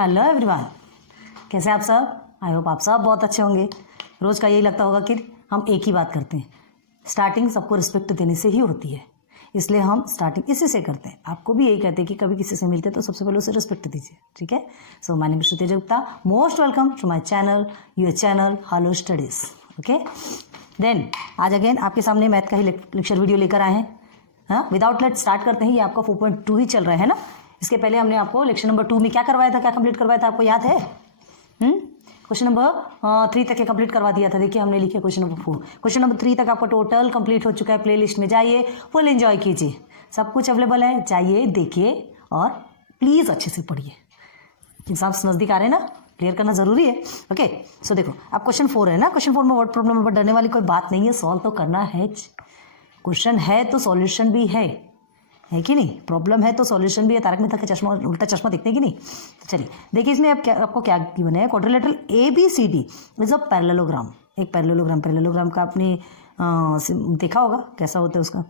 Hello everyone, कैसे आप सब? आई होप आप सब बहुत अच्छे होंगे। रोज़ का यही लगता होगा कि हम एक ही बात करते हैं, स्टार्टिंग सबको रिस्पेक्ट देने से ही होती है, इसलिए हम स्टार्टिंग इसी से करते हैं। आपको भी यही कहते हैं कि कभी किसी से मिलते हैं तो सबसे पहले उसे रिस्पेक्ट दीजिए, ठीक है? So my name is Shruti Gupta, most welcome to my channel, your channel hello studies. Okay, then आज अगेन आपके सामने मैथ का ही लेक्चर वीडियो लेकर आए हैं। हाँ, विदाउट लेट स्टार्ट करते हैं। ये आपका 4.2 ही चल रहा है ना। इसके पहले हमने आपको लेक्चर नंबर 2 में क्या करवाया था, क्या कंप्लीट करवाया था, आपको याद है? क्वेश्चन नंबर 3 तक कंप्लीट करवा दिया था। देखिए हमने लिखे क्वेश्चन नंबर 4, क्वेश्चन नंबर 3 तक आपका टोटल कंप्लीट हो चुका है। प्लेलिस्ट में जाइए, फुल एंजॉय कीजिए, सब कुछ अवेलेबल है। जाइए, देखिए और प्लीज़ अच्छे से पढ़िए। एग्जाम्स नज़दीक आ रहे हैं ना, क्लियर करना जरूरी है। ओके, सो देखो अब क्वेश्चन 4 है ना। क्वेश्चन 4 में वर्ड प्रॉब्लम है, बट डरने वाली कोई बात नहीं है, सॉल्व तो करना है। क्वेश्चन है तो सॉल्यूशन भी है कि नहीं? प्रॉब्लम है तो सॉल्यूशन भी है। तारक मेहता का चश्मा, उल्टा चश्मा देखते हैं कि नहीं? तो चलिए देखिए, इसमें अब क्या आपको क्या गिवन है। Quadrilateral ABCD is a parallelogram. एक पैरेललोग्राम का आपने देखा होगा कैसा होता है उसका।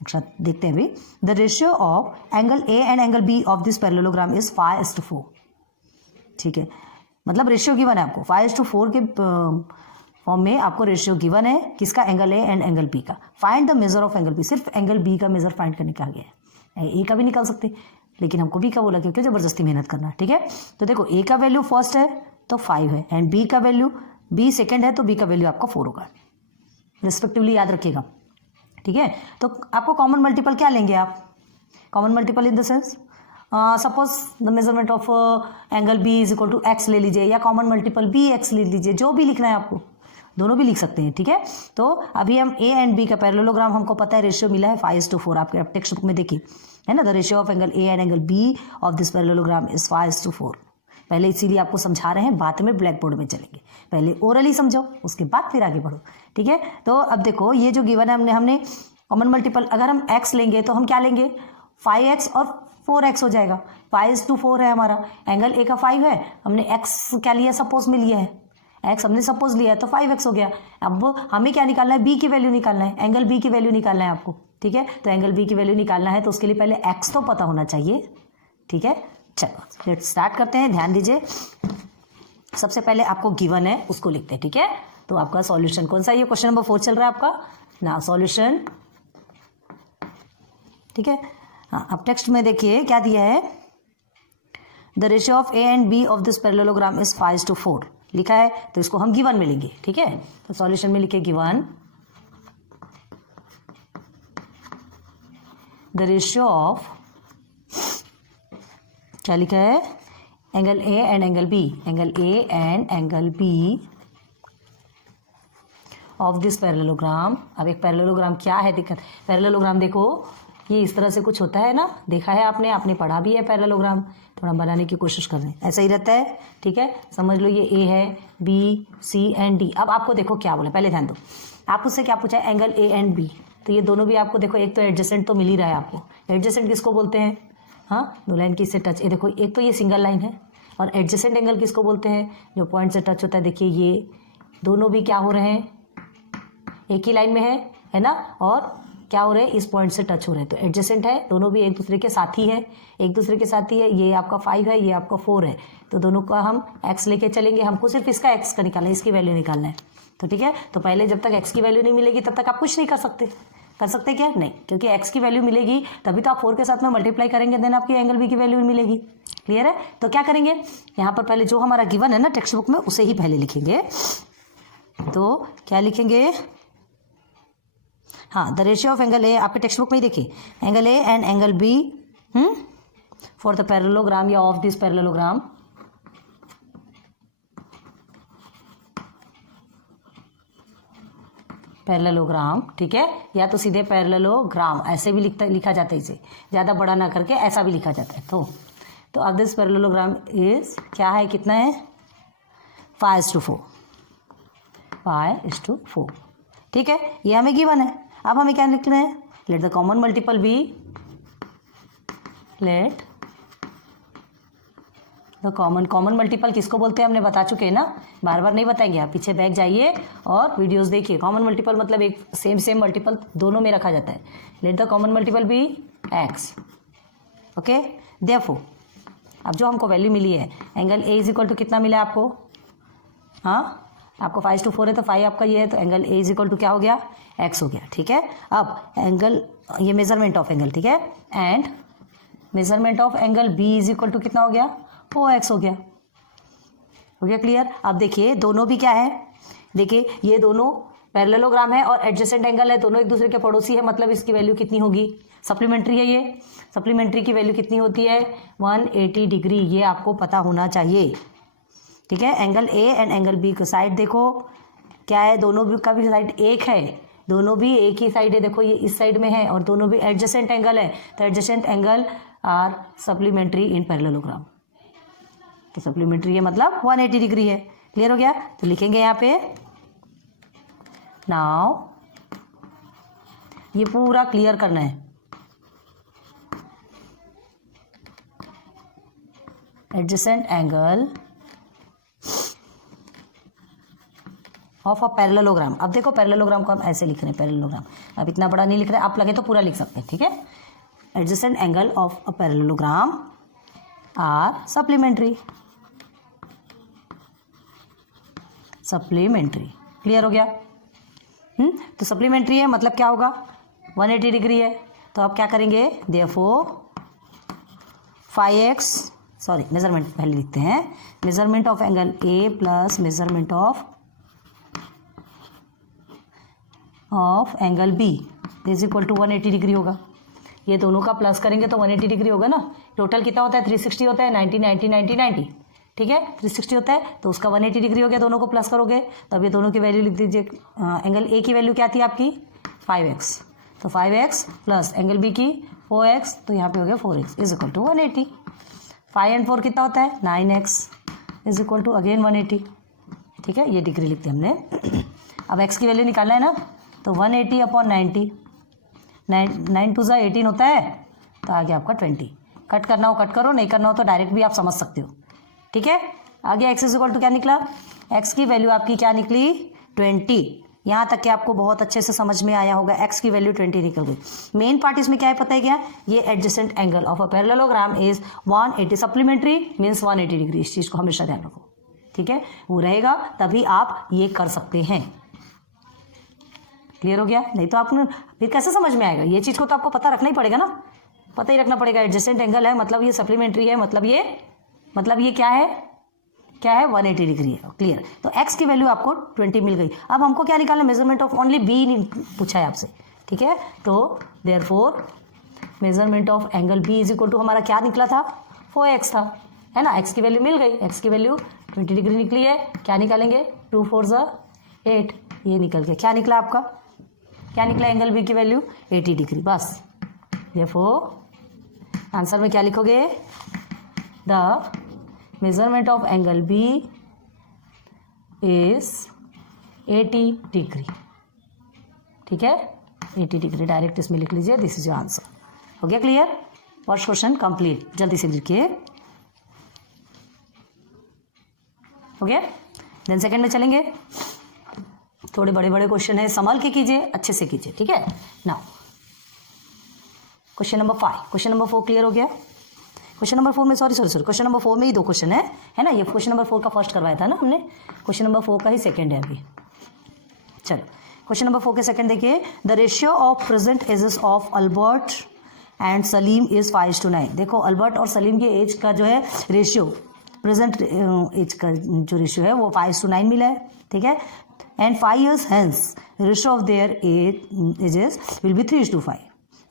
अच्छा देखते हैं अभी। The ratio of angle A and angle B of this parallelogram is 5:4। ठीक है, मतलब रेशियो गिवन है आपको 5:4 के फॉर्म में आपको रेशियो गिवन है। किसका? Angle A and angle B का। Find the measure of angle B, सिर्फ एंगल B का मेजर फाइंड करने का आ गया है। A का भी निकाल सकते, लेकिन हमको B का बोला क्योंकि जबरदस्ती मेहनत करना। ठीक है, तो देखो A का वैल्यू फर्स्ट है तो 5 है, एंड B का वैल्यू, B सेकेंड है तो B का वैल्यू आपका 4 होगा, रिस्पेक्टिवली याद रखिएगा। ठीक है, तो आपको कॉमन मल्टीपल क्या लेंगे आप? Common multiple in the sense suppose the measurement of angle B is equal to x ले लीजिए, या कॉमन मल्टीपल BX ले लीजिए, जो भी लिखना है आपको, दोनों भी लिख सकते हैं। ठीक है, तो अभी हम A एंड B का पैरेललोग्राम, हमको पता है रेशियो मिला है 5:4। आपके टेक्स्ट बुक में देखिए है ना, the ratio of angle A and angle B of this parallelogram is 5:4। पहले इसीलिए आपको समझा रहे हैं, बाद में ब्लैक बोर्ड में चलेंगे। पहले ओरली समझो, उसके बाद फिर आगे बढ़ो। ठीक है, तो अब देखो ये जो गिवन है, हमने कॉमन मल्टीपल अगर हम x लेंगे तो हम क्या लेंगे? 5x और 4x हो जाएगा। 5:4 है हमारा, एंगल A का 5 है, हमने x क्या लिया? सपोज में लिया है, x हमने सपोज लिया है तो 5x हो गया। अब हमें क्या निकालना है? B की वैल्यू निकालना है, एंगल B की वैल्यू निकालना है आपको। ठीक है, तो एंगल B की वैल्यू निकालना है तो उसके लिए पहले x तो पता होना चाहिए। ठीक है, चलो लेट्स स्टार्ट करते हैं। ध्यान दीजिए, सबसे पहले आपको गिवन है उसको लिखते हैं। ठीक है, तो आपका सॉल्यूशन कौन सा? ये क्वेश्चन नंबर 4 चल रहा है आपका ना, सॉल्यूशन। ठीक है, हाँ, अब टेक्स्ट में देखिए क्या दिया है। The ratio of A and B of this parallelogram is 5:4 लिखा है, तो इसको हम गिवन में लेंगे। ठीक है, तो सॉल्यूशन में लिखे गिवन द रेशियो ऑफ, क्या लिखा है? Angle A and angle B, angle A and angle B of this parallelogram. अब एक पैरेललोग्राम क्या है, दिक्कत पैरेललोग्राम देखो ये इस तरह से कुछ होता है ना, देखा है आपने पढ़ा भी है पैरेललोग्राम, थोड़ा बनाने की कोशिश कर रहे हैं, ऐसा ही रहता है। ठीक है, समझ लो ये A है, B, C एंड D। अब आपको देखो क्या बोला, पहले ध्यान दो, आप उससे क्या पूछा है? एंगल A एंड B, तो ये दोनों भी आपको देखो, एक तो एडजेसेंट तो मिल ही रहा है आपको। एडजेसेंट किसको बोलते हैं? हाँ, दो लाइन किससे टच, ये देखो एक तो ये सिंगल लाइन है, और एडजेसेंट एंगल किसको बोलते हैं? जो पॉइंट से टच होता है। देखिए ये दोनों भी क्या हो रहे हैं? एक ही लाइन में है ना, और क्या हो रहे हैं? इस पॉइंट से टच हो रहे हैं, तो एडजेसेंट है, दोनों भी एक दूसरे के साथी है, एक दूसरे के साथी है। ये आपका 5 है, ये आपका 4 है, तो दोनों का हम x लेके चलेंगे। हमको सिर्फ इसका x का निकालना है, इसकी वैल्यू निकालना है। तो ठीक है, तो पहले जब तक x की वैल्यू नहीं मिलेगी तब तक आप कुछ नहीं कर सकते। कर सकते क्या? नहीं, क्योंकि x की वैल्यू मिलेगी तभी तो आप 4 के साथ में मल्टीप्लाई करेंगे, देन आपकी एंगल B की वैल्यू मिलेगी। क्लियर है? तो क्या करेंगे, यहाँ पर पहले जो हमारा गिवन है ना टेक्स्ट बुक में, उसे ही पहले लिखेंगे। तो क्या लिखेंगे? हाँ, the ratio of angle A, आपके टेक्स्ट बुक में ही देखिए, angle A and angle B for the parallelogram या ऑफ दिस पैरेललोग्राम। पैरेललोग्राम, ठीक है, या तो सीधे पैरेललोग्राम ऐसे भी लिखा जाता है, इसे ज़्यादा बड़ा ना करके ऐसा भी लिखा जाता है। तो अब दिस पैरेललोग्राम इज क्या है, कितना है? 5:4, 5:4। ठीक है, ये हमें गिवन है। अब हमें क्या लिखना है? Let the common multiple B, let the common multiple किसको बोलते हैं हमने बता चुके हैं ना, बार बार नहीं बताएंगे, आप पीछे बैक जाइए और वीडियोस देखिए। कॉमन मल्टीपल मतलब एक सेम मल्टीपल दोनों में रखा जाता है। Let the common multiple B x। Okay, therefore अब जो हमको वैल्यू मिली है angle A is equal to कितना मिला आपको, हाँ आपको 5/4 है तो 5 आपका ये है, तो angle A is equal to क्या हो गया, एक्स हो गया। ठीक है, अब एंगल ये मेजरमेंट ऑफ एंगल, ठीक है, and measurement of angle B is equal to कितना हो गया, ओ एक्स हो गया। हो गया क्लियर। अब देखिए दोनों भी क्या है, देखिए ये दोनों पैरेललोग्राम है और एडजेसेंट एंगल है, दोनों एक दूसरे के पड़ोसी है, मतलब इसकी वैल्यू कितनी होगी, सप्लीमेंट्री है। ये सप्लीमेंट्री की वैल्यू कितनी होती है, 180 डिग्री, ये आपको पता होना चाहिए। ठीक है, angle A and angle B का साइड देखो क्या है, दोनों भी का भी साइड एक है, दोनों भी एक ही साइड है, देखो ये इस साइड में है और दोनों भी एडजेसेंट एंगल है, तो adjacent angle are supplementary in parallelogram. तो सप्लीमेंट्री है मतलब 180 डिग्री है। क्लियर हो गया, तो लिखेंगे यहाँ पे नाउ, ये पूरा क्लियर करना है, adjacent angle of a parallelogram. अब देखो पैरेललोग्राम को हम ऐसे लिख रहे हैं, पैरेललोग्राम अब इतना बड़ा नहीं लिख रहे, आप लगे तो पूरा लिख सकते हैं। ठीक है, adjacent angle of a parallelogram are supplementary, supplementary. Clear हो गया। तो सप्लीमेंट्री है मतलब क्या होगा, 180 डिग्री है, तो आप क्या करेंगे, देयरफॉर 5x, सॉरी मेजरमेंट पहले लिखते हैं, measurement of angle A plus measurement of angle B is equal to 180 degree होगा। ये दोनों का प्लस करेंगे तो 180 डिग्री होगा ना। टोटल कितना होता है, 360 होता है, 90 90 90 90। ठीक है, 360 होता है तो उसका 180 डिग्री हो गया, दोनों को प्लस करोगे तो अब ये दोनों की वैल्यू लिख दीजिए। एंगल ए की वैल्यू क्या थी आपकी 5x, तो 5x प्लस एंगल बी की 4x, तो यहाँ पे हो गया 4x is equal to 180। 5 and 4 कितना होता है 9x is equal to again 180। ठीक है, ये डिग्री लिखते हैं हमने। अब x की वैल्यू निकालना है ना, तो 180 अपॉन 90, 9 2 18 होता है, तो आ गया आपका 20। कट करना हो कट करो, नहीं करना हो तो डायरेक्ट भी आप समझ सकते हो। ठीक है, आगे x इज इक्वल टू क्या निकला, x की वैल्यू आपकी क्या निकली 20। यहाँ तक कि आपको बहुत अच्छे से समझ में आया होगा, x की वैल्यू 20 निकल गई। मेन पार्ट इसमें क्या है पता है क्या, ये adjacent angle of a parallelogram is 180, supplementary means 180 degree, इस चीज़ को हमेशा ध्यान रखो। ठीक है, वो रहेगा तभी आप ये कर सकते हैं। क्लियर हो गया, नहीं तो आपने फिर कैसे समझ में आएगा, ये चीज़ को तो आपको पता रखना ही पड़ेगा ना, पता ही रखना पड़ेगा। एडजेसेंट एंगल है मतलब ये सप्लीमेंट्री है, मतलब ये क्या है 180 डिग्री है। क्लियर, तो x की वैल्यू आपको 20 मिल गई। अब हमको क्या निकालना, मेजरमेंट ऑफ ओनली b पूछा है आपसे। ठीक है, तो therefore measurement of angle b is equal to हमारा क्या निकला था 4x था, है ना। x की वैल्यू मिल गई, x की वैल्यू 20 डिग्री निकली है। क्या निकालेंगे, 2 4 8, ये निकल गया। क्या निकला आपका, क्या निकला एंगल b की वैल्यू 80 डिग्री, बस। देयरफॉर आंसर में क्या लिखोगे, the measurement of angle b is 80 degree. ठीक है, 80 डिग्री डायरेक्ट इसमें लिख लीजिए, दिस इज योर आंसर। हो गया क्लियर, फर्स्ट क्वेश्चन कंप्लीट, जल्दी से लिखिए। हो गया, देन सेकंड में चलेंगे। थोड़े बड़े बड़े क्वेश्चन है, संभल के कीजिए, अच्छे से कीजिए। ठीक है, now question number 5, question number 4 clear हो गया। क्वेश्चन नंबर 4 में सॉरी क्वेश्चन नंबर 4 में ही 2 क्वेश्चन है ना। ये क्वेश्चन नंबर 4 का फर्स्ट करवाया था ना हमने, क्वेश्चन नंबर 4 का ही सेकंड है अभी। चलो क्वेश्चन नंबर 4 के सेकंड देखिए, the ratio of present ages of Albert and Salim is 5:9। देखो अल्बर्ट और सलीम के एज का जो है रेशियो, प्रेजेंट एज का जो रेशियो है वो 5:9 मिला है। ठीक है, and 5 years hence ratio of their edges will be 3:5।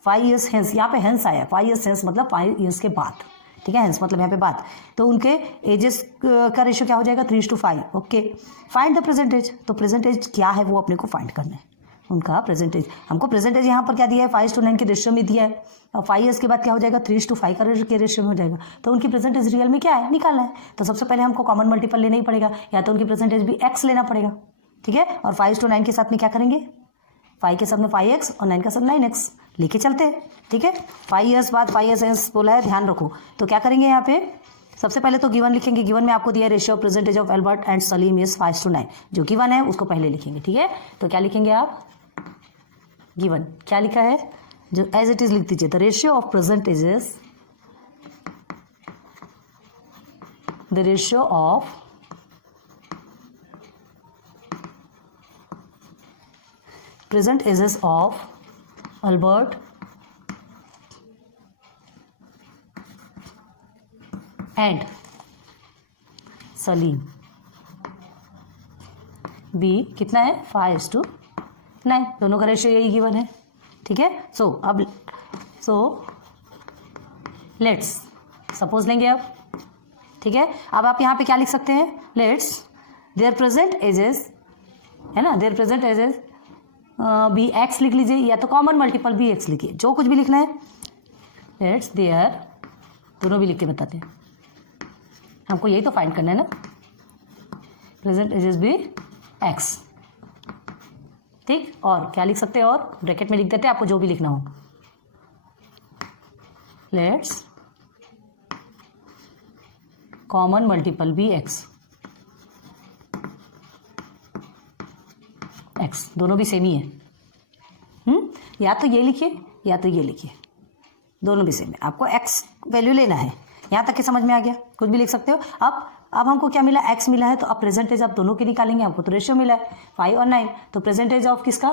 5 years hence, यहाँ पे hence आया, 5 years hence मतलब 5 years के बाद। ठीक है, hence मतलब यहाँ पे बाद, तो उनके एजेस का रेशियो क्या हो जाएगा 3:5। Okay, find the present age, तो प्रेजेंट एज क्या है वो अपने को फाइंड करना है, उनका प्रेजेंट एज। हमको प्रेजेंट एज यहाँ पर क्या दिया है 5:9 के रेशियो में दिया है, और 5 years के बाद क्या हो जाएगा 3:5 के रेशियो में हो जाएगा। तो उनकी प्रेजेंट एज रियल में क्या है निकालना है, तो सबसे पहले हमको कॉमन मल्टीपल लेना ही पड़ेगा, या तो उनकी प्रेजेंट एज भी x लेना पड़ेगा। ठीक है, और 5:9 के साथ में क्या करेंगे, 5 के साथ में 5x और 9 के साथ 9x लेके चलते हैं। ठीक है, 5 years बाद 5 years बोला है, ध्यान रखो। तो क्या करेंगे यहाँ पे, सबसे पहले तो गिवन लिखेंगे। गिवन में आपको दिया है ratio of percentage of Albert and Salim is 5:9, जो गिवन है उसको पहले लिखेंगे। ठीक है, तो क्या लिखेंगे आप, गिवन क्या लिखा है जो एज इट इज लिख दीजिए, the ratio of present ages the ratio of present ages of Albert and Salim be कितना है 5:9, दोनों का रेशियो यही गिवन है। ठीक है, सो लेट्स सपोज लेंगे अब। ठीक है, अब आप यहाँ पे क्या लिख सकते हैं, लेट्स देयर प्रेजेंट एजेस है ना, their present ages be x लिख लीजिए, या तो कॉमन मल्टीपल बी एक्स लिखिए, जो कुछ भी लिखना है। लेट्स देयर, दोनों भी लिख के बताते हैं, हमको यही तो फाइंड करना है ना। प्रेजेंट एजेस बी एक्स, ठीक, और क्या लिख सकते हैं, और ब्रैकेट में लिख देते हैं आपको जो भी लिखना हो। Let's common multiple be x, x दोनों भी सेम ही है। या तो ये लिखिए या तो ये लिखिए, दोनों भी सेम है, आपको एक्स वैल्यू लेना है। यहाँ तक कि समझ में आ गया, कुछ भी लिख सकते हो। अब हमको क्या मिला, एक्स मिला है, तो अब प्रेजेंटेज आप दोनों के निकालेंगे, आपको तो रेशियो मिला है 5 और 9, तो प्रेजेंटेज ऑफ किसका,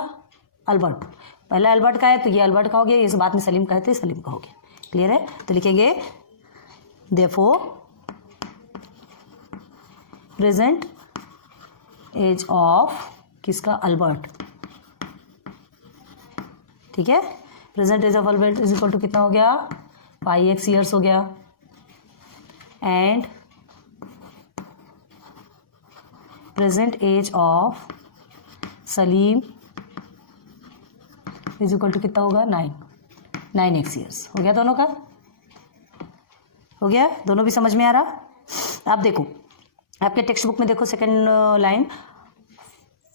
अल्बर्ट, पहले अल्बर्ट का है तो ये अल्बर्ट का हो गया, इस बात में सलीम का है तो सलीम का हो गया। क्लियर है, तो लिखेंगे देयरफॉर प्रेजेंट एज ऑफ किसका, अल्बर्ट। ठीक है, present age of Albert is equal to कितना हो गया, 5x ईयर्स हो गया, and present age of Salim is equal to कितना होगा, 9x ईयर्स हो गया। दोनों का हो गया, दोनों भी समझ में आ रहा। आप देखो आपके टेक्स्ट बुक में देखो सेकंड लाइन,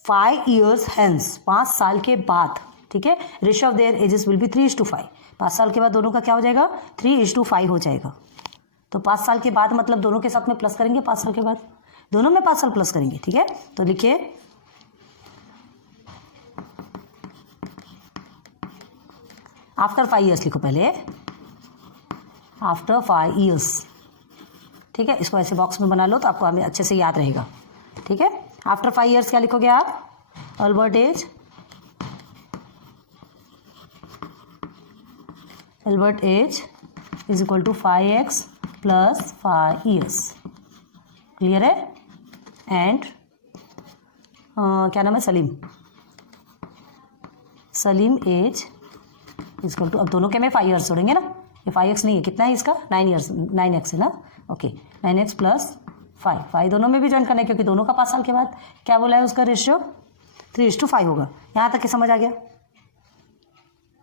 5 years hence, 5 साल के बाद। ठीक है, ratio of their edges will be 3:5, 5 साल के बाद दोनों का क्या हो जाएगा, 3:5 हो जाएगा। तो 5 साल के बाद मतलब दोनों के साथ में प्लस करेंगे, 5 साल के बाद दोनों में 5 साल प्लस करेंगे। ठीक है, तो लिखिए आफ्टर 5 years लिखो पहले, आफ्टर 5 years। ठीक है, इसको ऐसे बॉक्स में बना लो तो आपको हमें अच्छे से याद रहेगा। ठीक है, आफ्टर 5 years क्या लिखोगे आप, Albert age is equal to 5x plus 5 years। क्लियर है, एंड क्या नाम है, Salim age is equal to, अब दोनों के में 5 years जोड़ेंगे ना, ये 5x नहीं है, कितना है इसका, 9x है ना, ओके 9x प्लस 5 दोनों में भी ज्वाइन करना है, क्योंकि दोनों का 5 साल के बाद क्या बोला है, उसका रेशियो 3:5 होगा। यहाँ तक कि समझ आ गया।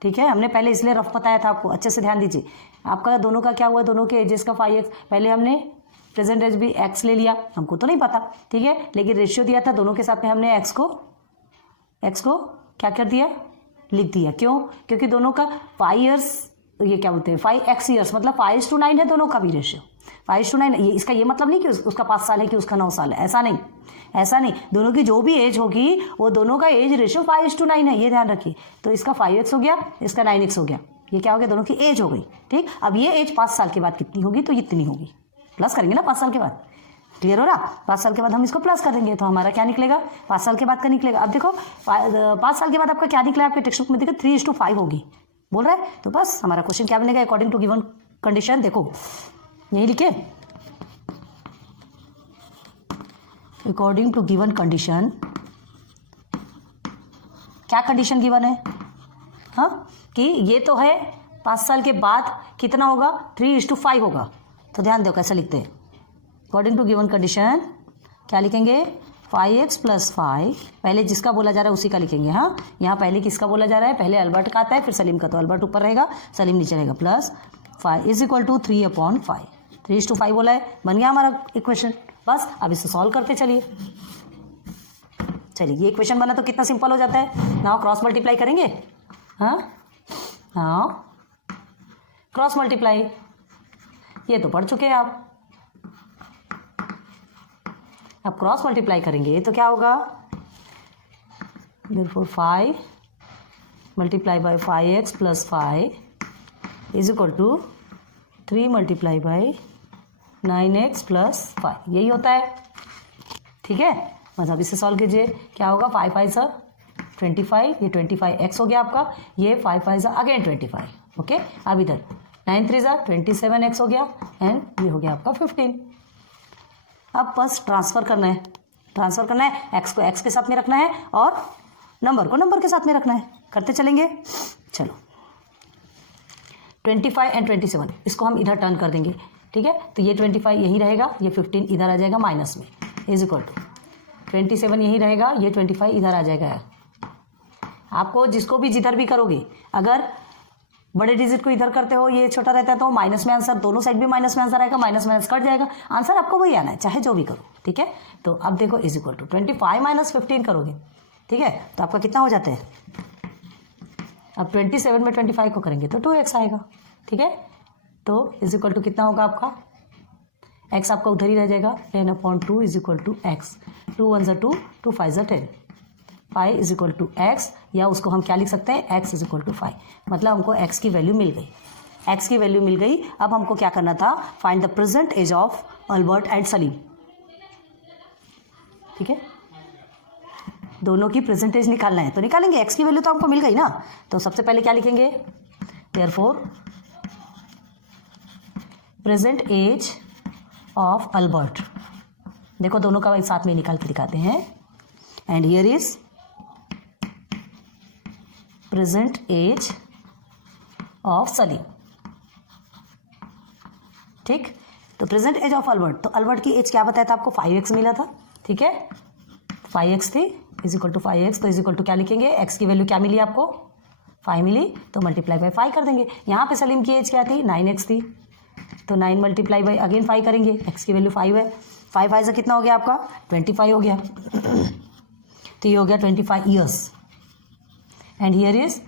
ठीक है, हमने पहले इसलिए रफ बताया था आपको, अच्छे से ध्यान दीजिए। आपका दोनों का क्या हुआ, दोनों के एजेस का 5x, पहले हमने प्रेजेंट एज भी x ले लिया, हमको तो नहीं पता। ठीक है, लेकिन रेशियो दिया था दोनों के साथ में, हमने x को क्या कर दिया, लिख दिया। क्यों, क्योंकि दोनों का 5 years, ये क्या बोलते हैं 5x ईयर्स, मतलब 5:9 है दोनों का भी रेशियो, 5:9। ये इसका ये मतलब नहीं कि उसका 5 साल है कि उसका 9 साल है, ऐसा नहीं, दोनों की जो भी एज होगी वो दोनों का एज रेशियो 5:9 है, ये ध्यान रखिए। तो इसका 5x हो गया, इसका 9x हो गया, ये क्या हो गया, दोनों की एज हो गई। ठीक, अब ये एज 5 साल के बाद कितनी होगी, तो इतनी होगी, प्लस करेंगे ना 5 साल के बाद। क्लियर हो रहा, 5 साल के बाद हम इसको प्लस कर देंगे, तो हमारा क्या निकलेगा, 5 साल के बाद का निकलेगा। अब देखो 5 साल के बाद आपका क्या निकला, आपके टेक्स्ट बुक में देखो 3:5 होगी बोल रहा है, तो बस हमारा क्वेश्चन क्या बनेगा, अकॉर्डिंग टू गिवन कंडीशन। देखो यही लिखे, अकॉर्डिंग टू गिवन कंडीशन, क्या कंडीशन गिवन है, हाँ, कि ये तो है 5 साल के बाद कितना होगा, 3:5 होगा। तो ध्यान दो कैसे लिखते हैं, अकॉर्डिंग टू गिवन कंडीशन क्या लिखेंगे, 5x प्लस 5, पहले जिसका बोला जा रहा है उसी का लिखेंगे। हाँ, यहाँ पहले किसका बोला जा रहा है, पहले अल्बर्ट का आता है, फिर सलीम का, तो अल्बर्ट ऊपर रहेगा, सलीम नीचे रहेगा, प्लस 5 इज इक्वल टू 3/5, 3:5 बोला है, बन गया हमारा इक्वेशन। बस अब इसे सॉल्व करते चलिए। ये इक्वेशन बना तो कितना सिंपल हो जाता है। नाउ क्रॉस मल्टीप्लाई करेंगे, हाँ क्रॉस मल्टीप्लाई, ये तो पढ़ चुके हैं आप। अब क्रॉस मल्टीप्लाई करेंगे तो क्या होगा, therefore 5 multiply by 5x plus 5 is equal to 3 multiply by 9x + 5, यही होता है। ठीक है, मतलब इसे सॉल्व कीजिए, क्या होगा 5 5 सा 25, ये 25x हो गया आपका, ये 5 5 सा अगेन 25। ओके, अब इधर 9 3 सा 27x हो गया एंड ये हो गया आपका 15। अब बस ट्रांसफ़र करना है, x को x के साथ में रखना है और नंबर को नंबर के साथ में रखना है, करते चलेंगे। चलो 25 एंड 27 इसको हम इधर टर्न कर देंगे। ठीक है, तो ये 25 यहीं रहेगा, ये 15 इधर आ जाएगा माइनस में, इज इक्वल टू 27 यहीं रहेगा, ये 25 इधर आ जाएगा। आपको जिसको भी जिधर भी करोगे, अगर बड़े डिजिट को इधर करते हो ये छोटा रहता है तो माइनस में आंसर, दोनों साइड भी माइनस में आंसर आएगा, माइनस माइनस कट जाएगा, आंसर आपको वही आना है चाहे जो भी करो। ठीक है, तो अब देखो इज इक्वल टू 25 - 15 करोगे। ठीक है, तो आपका कितना हो जाता है, अब 27 में 25 को करेंगे तो 2x आएगा। ठीक है, तो इज इक्वल टू कितना होगा आपका, x आपका उधर ही रह जाएगा, 10/2 is equal to x, 2 1 = 2, 2 5 = 10, 5 is equal to x, या उसको हम क्या लिख सकते हैं, x इज इक्वल टू 5। मतलब हमको x की वैल्यू मिल गई, x की वैल्यू मिल गई। अब हमको क्या करना था, find the present age of Albert and Salim. ठीक है, दोनों की प्रेजेंट एज निकालना है, तो निकालेंगे, x की वैल्यू तो हमको मिल गई ना, तो सबसे पहले क्या लिखेंगे, therefore present age of Albert. देखो दोनों का एक साथ में निकाल के दिखाते हैं, and here is present age of Salim. ठीक, तो प्रेजेंट एज ऑफ अल्बर्ट, तो अल्बर्ट की एज क्या बताया था आपको, 5x मिला था। ठीक है, 5x थी, इज इक्वल टू 5x, तो इज इक्वल टू क्या लिखेंगे, x की वैल्यू क्या मिली आपको, 5 मिली, तो मल्टीप्लाई बाय 5 कर देंगे। यहाँ पे सलीम की एज क्या थी, 9x थी, तो 9 मल्टीप्लाई बाई अगेन 5 करेंगे, x की वैल्यू 5 है, 5 5 से कितना हो गया आपका, 25 हो गया। तो ये हो गया 25 ईयर्स, एंड हियर इज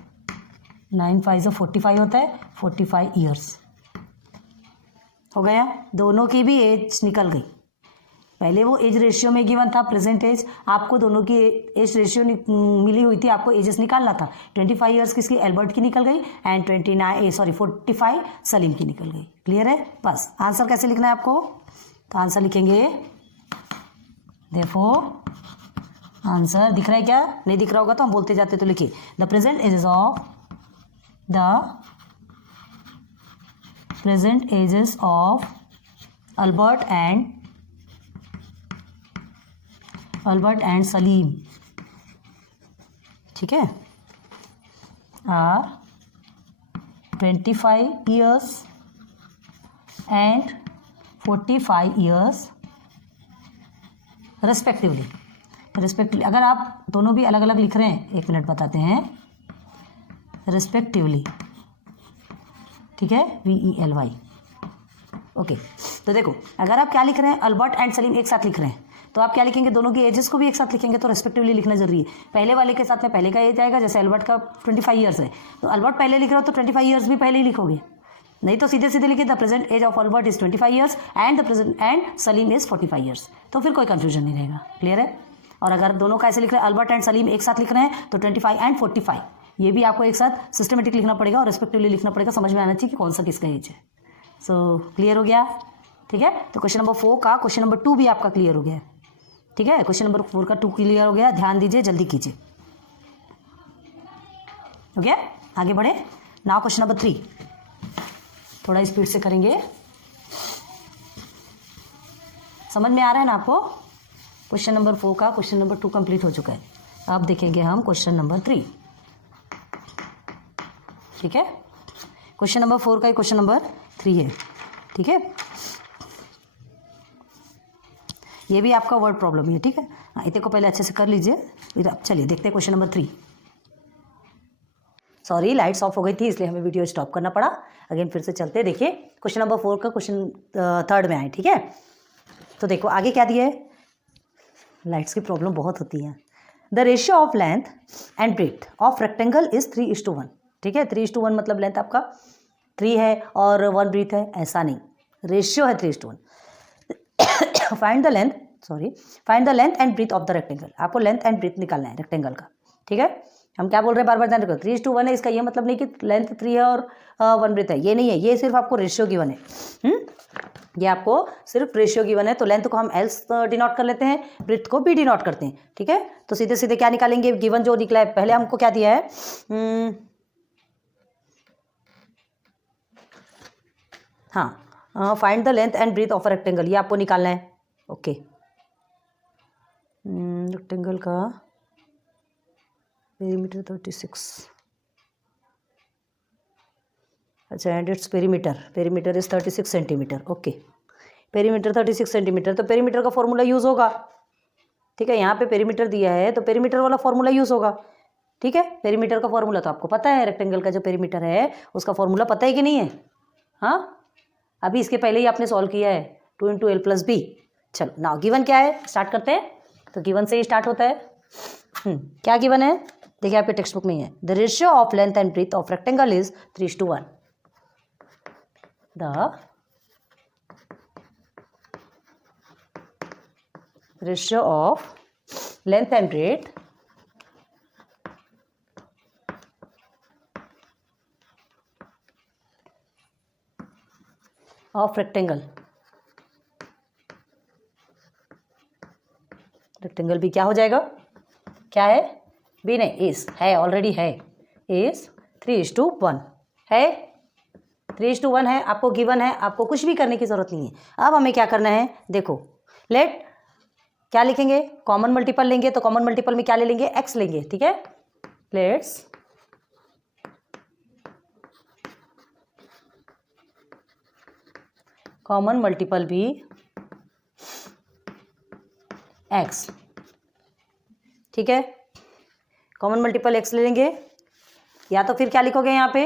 9 5 से 45 होता है, 45 ईयर्स हो गया। दोनों की भी एज निकल गई, पहले वो एज रेशियो में गिवन था प्रेजेंट एज, आपको दोनों की एज रेशियो मिली हुई थी, आपको एजेस निकालना था। 25 ईयर्स किसकी, एल्बर्ट की निकल गई, एंड 45 सलीम की निकल गई। क्लियर है, बस आंसर कैसे लिखना है आपको, तो आंसर लिखेंगे, देखो आंसर दिख रहा है क्या, नहीं दिख रहा होगा तो हम बोलते जाते, तो लिखिए the present ages of Albert and Salim. ठीक है, are 25 years and 45 years respectively. अगर आप दोनों भी अलग अलग लिख रहे हैं, एक मिनट बताते हैं, रेस्पेक्टिवली। ठीक है, VELY। ओके, तो देखो अगर आप क्या लिख रहे हैं, अल्बर्ट एंड सलीम एक साथ लिख रहे हैं, तो आप क्या लिखेंगे, दोनों की एजेस को भी एक साथ लिखेंगे, तो रेस्पेक्टिवली लिखना जरूरी है। पहले वाले के साथ में पहले का एज आएगा, जैसे अल्बर्ट का 25 ईयर्स है, तो अल्बर्ट पहले लिख रहे हो तो 25 ईयर्स भी पहले ही लिखोगे, नहीं तो सीधे सीधे लिखिए the present age of Albert is 25 years and Salim is 45 years, तो फिर कोई कंफ्यूजन नहीं रहेगा। क्लियर है, और अगर दोनों का ऐसे लिख रहे हैं, अल्बर्ट एंड सलीम एक साथ लिख रहे हैं, तो 25 एंड 45 ये भी आपको एक साथ सिस्टमेटिक लिखना पड़ेगा और रेस्पेक्टिवली लिखना पड़ेगा, समझ में आना चाहिए कि कौन सा किसका एज है। सो क्लियर हो गया। ठीक है, तो क्वेश्चन नंबर 4 का क्वेश्चन नंबर 2 भी आपका क्लियर हो गया है। ठीक है, क्वेश्चन नंबर 4 का 2 क्लियर हो गया, ध्यान दीजिए, जल्दी कीजिए। हो गया, आगे बढ़े। नाउ क्वेश्चन नंबर 3, थोड़ा स्पीड से करेंगे, समझ में आ रहा है ना आपको। क्वेश्चन नंबर 4 का क्वेश्चन नंबर 2 कंप्लीट हो चुका है, अब देखेंगे हम क्वेश्चन नंबर 3। ठीक है, क्वेश्चन नंबर 4 का क्वेश्चन नंबर 3 है। ठीक है, ये भी आपका वर्ड प्रॉब्लम है। ठीक है, इतने को पहले अच्छे से कर लीजिए, फिर अब चलिए देखते हैं question number 3। Sorry, lights off हो गई थी इसलिए हमें वीडियो स्टॉप करना पड़ा। अगेन फिर से चलते, देखिए क्वेश्चन नंबर 4 का क्वेश्चन 3 में आए। ठीक है, तो देखो आगे क्या दिया है, लाइट्स की प्रॉब्लम बहुत होती है। The ratio of length and breadth of rectangle is 3:1। ठीक है, 3:1 मतलब लेंथ आपका 3 है और 1 ब्रीथ है, ऐसा नहीं, रेशियो है 3:1। Find the length and breadth of the rectangle, आपको लेंथ एंड ब्रीथ निकालना है रेक्टेंगल का। ठीक है, हम क्या बोल रहे हैं बार बार ध्यान रखो, 3:1 है, इसका ये मतलब नहीं कि लेंथ 3 है और 1 ब्रेथ है, ये नहीं है, ये सिर्फ आपको रेशियो गिवन है। ये आपको सिर्फ रेशियो गिवन है, तो लेंथ को हम एल्स डिनोट कर लेते हैं, ब्रेथ को बी डिनोट करते हैं, ठीक है। तो सीधे सीधे क्या निकालेंगे, गिवन जो निकला है, पहले हमको क्या दिया है, हाँ, find the length and breadth of a rectangle, ये आपको निकालना है। ओके, रेक्टेंगल का पेरीमीटर 36, अच्छा, and its perimeter is 36 centimetre. Okay, perimeter 36 centimetre, तो पेरीमीटर का फॉर्मूला यूज़ होगा, ठीक है। यहाँ पे पेरीमीटर दिया है तो पेरीमीटर वाला फॉर्मूला यूज़ होगा, ठीक है। पेरीमीटर का फॉर्मूला तो आपको पता है, रेक्टेंगल का जो पेरीमीटर है उसका फॉर्मूला पता है कि नहीं है? हाँ, अभी इसके पहले ही आपने सॉल्व किया है, 2 × L + B। चलो नाउ गिवन क्या है, स्टार्ट करते हैं। तो गिवन से ही स्टार्ट होता है। क्या गिवन है, देखिए आपके टेक्स्ट बुक में ही है, the ratio of length and breadth of rectangle is 3:1। The ratio of length and breadth of rectangle भी क्या हो जाएगा, क्या है, बी नहीं, इज है, ऑलरेडी है, इज 3:1 है, 3:1 है, आपको गिवन है, आपको कुछ भी करने की जरूरत नहीं है। अब हमें क्या करना है, देखो, लेट क्या लिखेंगे, कॉमन मल्टीपल लेंगे, तो कॉमन मल्टीपल में क्या ले लेंगे, x लेंगे, ठीक है। लेट्स कॉमन मल्टीपल भी x, ठीक है। कॉमन मल्टीपल x ले लेंगे, या तो फिर क्या लिखोगे यहाँ पे,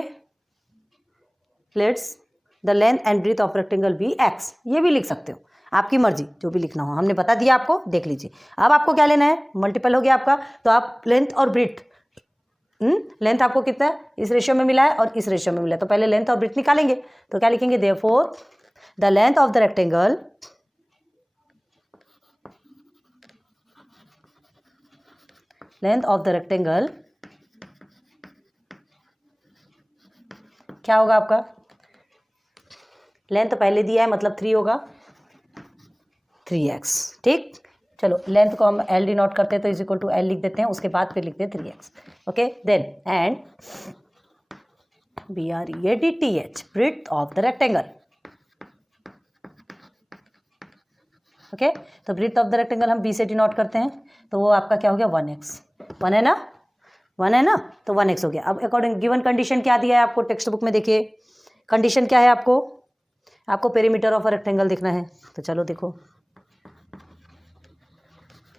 let's the length and breadth of rectangle भी x, ये भी लिख सकते हो, आपकी मर्जी, जो भी लिखना हो, हमने बता दिया आपको, देख लीजिए। अब आपको क्या लेना है, मल्टीपल हो गया आपका, तो आप लेंथ और ब्रेथ, लेंथ आपको कितना है, इस रेशियो में मिला है और इस रेशियो में मिला है, तो पहले लेंथ और ब्रेथ निकालेंगे। तो क्या लिखेंगे, therefore the length of the rectangle क्या होगा आपका, लेंथ पहले दिया है मतलब 3 होगा, 3x, ठीक। चलो लेंथ को हम L डिनोट करते हैं, तो इज इक्वल टू L लिख देते हैं, उसके बाद फिर लिखते हैं 3x। Okay, then and BREADTH breadth of the rectangle. Okay, तो ब्रेथ ऑफ द रेक्टेंगल हम B से डिनोट करते हैं, तो वो आपका क्या हो गया, 1x, 1 है ना, 1 है ना, तो 1x हो गया। अब अकॉर्डिंग गिवन कंडीशन क्या दिया है आपको टेक्स्ट बुक में, देखिए कंडीशन क्या है, आपको पेरीमीटर ऑफ अ रेक्टेंगल देखना है, तो चलो देखो,